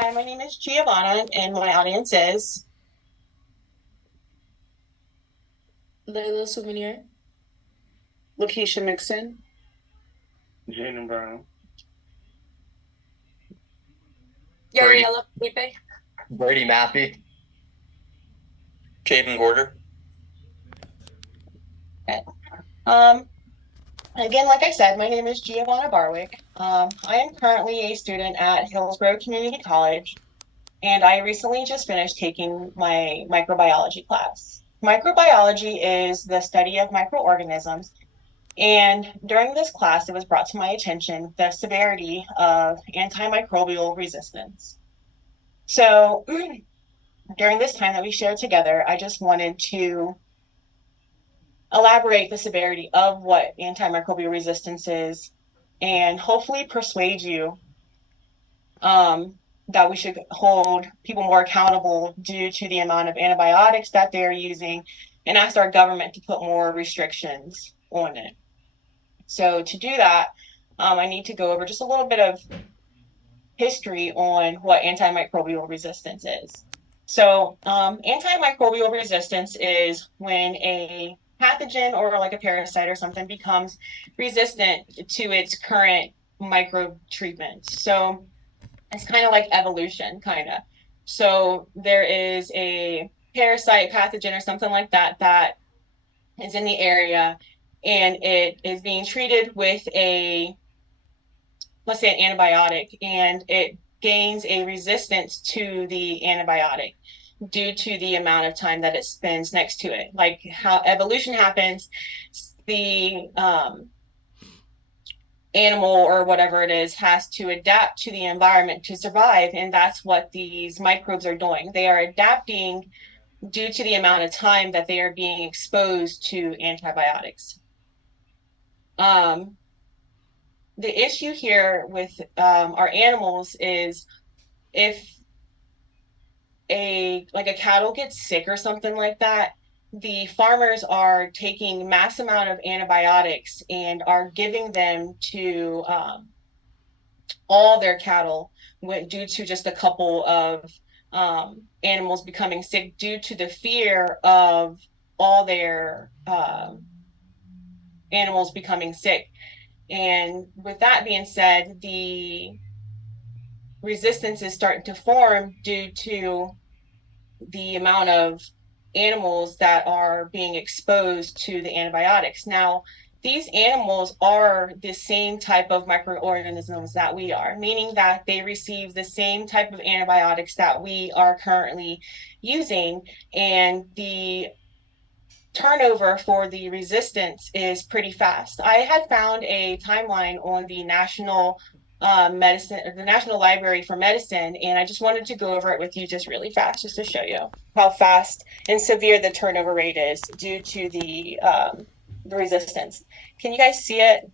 Hi, my name is Giovanna, and my audience is. Layla Souvenir. Lakeisha Mixon. Jaden Brown. Brady Yariela Felipe. Brady Maffey. Caden Gorder. Okay. Um, Again, like I said, my name is Giovanna Barwick. I am currently a student at Hillsborough Community College, and I recently just finished taking my microbiology class. Microbiology is the study of microorganisms, and during this class, it was brought to my attention the severity of antimicrobial resistance. So, during this time that we shared together, I just wanted to elaborate the severity of what antimicrobial resistance is and hopefully persuade you um, that we should hold people more accountable due to the amount of antibiotics that they're using and ask our government to put more restrictions on it. So to do that, I need to go over just a little bit of history on what antimicrobial resistance is. So, antimicrobial resistance is when a pathogen or like a parasite or something becomes resistant to its current microbe treatment. So, it's kind of like evolution, kind of. So, there is a parasite, pathogen, or something like that that is in the area and it is being treated with a, let's say, an antibiotic, and it gains a resistance to the antibiotic due to the amount of time that it spends next to it. Like how evolution happens, the animal or whatever it is has to adapt to the environment to survive. And that's what these microbes are doing. They are adapting due to the amount of time that they are being exposed to antibiotics. Um, the issue here with our animals is if a cattle gets sick or something like that, the farmers are taking mass amount of antibiotics and are giving them to all their cattle due to just a couple of animals becoming sick due to the fear of all their animals becoming sick. And with that being said, the resistance is starting to form due to the amount of animals that are being exposed to the antibiotics. Now, these animals are the same type of microorganisms that we are, meaning that they receive the same type of antibiotics that we are currently using, and the turnover for the resistance is pretty fast. I had found a timeline on the the National Library for Medicine, and I just wanted to go over it with you just really fast, just to show you how fast and severe the turnover rate is due to the resistance. Can you guys see it?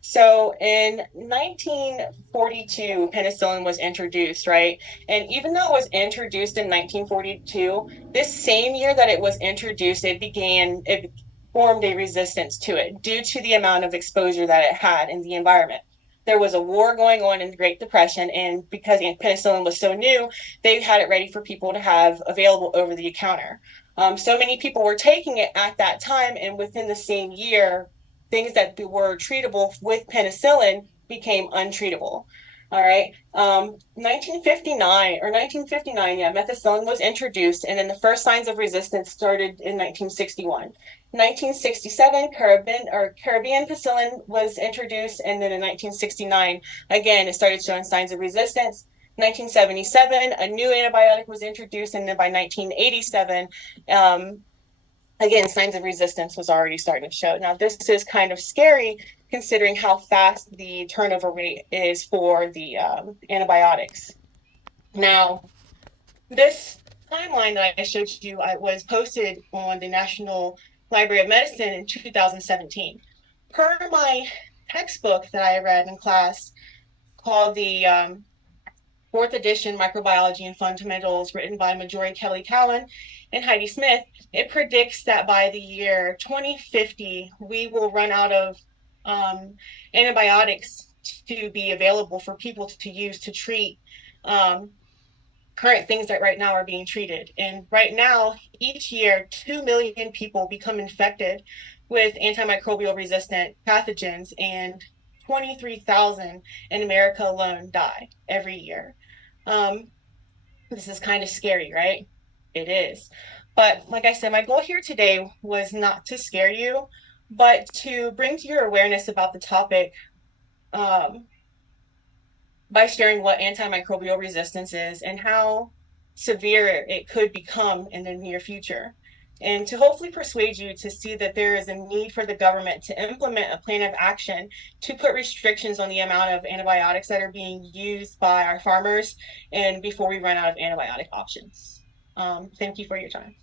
So in 1942, penicillin was introduced, right? And even though it was introduced in 1942, this same year that it was introduced, it formed a resistance to it due to the amount of exposure that it had in the environment. There was a war going on in the Great Depression, and because penicillin was so new, they had it ready for people to have available over the counter. So many people were taking it at that time, and within the same year, things that were treatable with penicillin became untreatable. All right. 1959, yeah, methicillin was introduced, and then the first signs of resistance started in 1961. 1967, Caribbean penicillin was introduced, and then in 1969, again, it started showing signs of resistance. 1977, a new antibiotic was introduced, and then by 1987, again, signs of resistance was already starting to show. Now, this is kind of scary considering how fast the turnover rate is for the antibiotics. Now, this timeline that I showed you was posted on the National Library of Medicine in 2017. Per my textbook that I read in class called the fourth edition Microbiology and Fundamentals, written by Marjorie Kelly Cowan and Heidi Smith, it predicts that by the year 2050, we will run out of um, antibiotics to be available for people to use to treat current things that right now are being treated. And right now, each year, 2 million people become infected with antimicrobial resistant pathogens, and 23,000 in America alone die every year. This is kind of scary, right? It is. But like I said, my goal here today was not to scare you, but to bring to your awareness about the topic by sharing what antimicrobial resistance is and how severe it could become in the near future. And to hopefully persuade you to see that there is a need for the government to implement a plan of action to put restrictions on the amount of antibiotics that are being used by our farmers and before we run out of antibiotic options. Thank you for your time.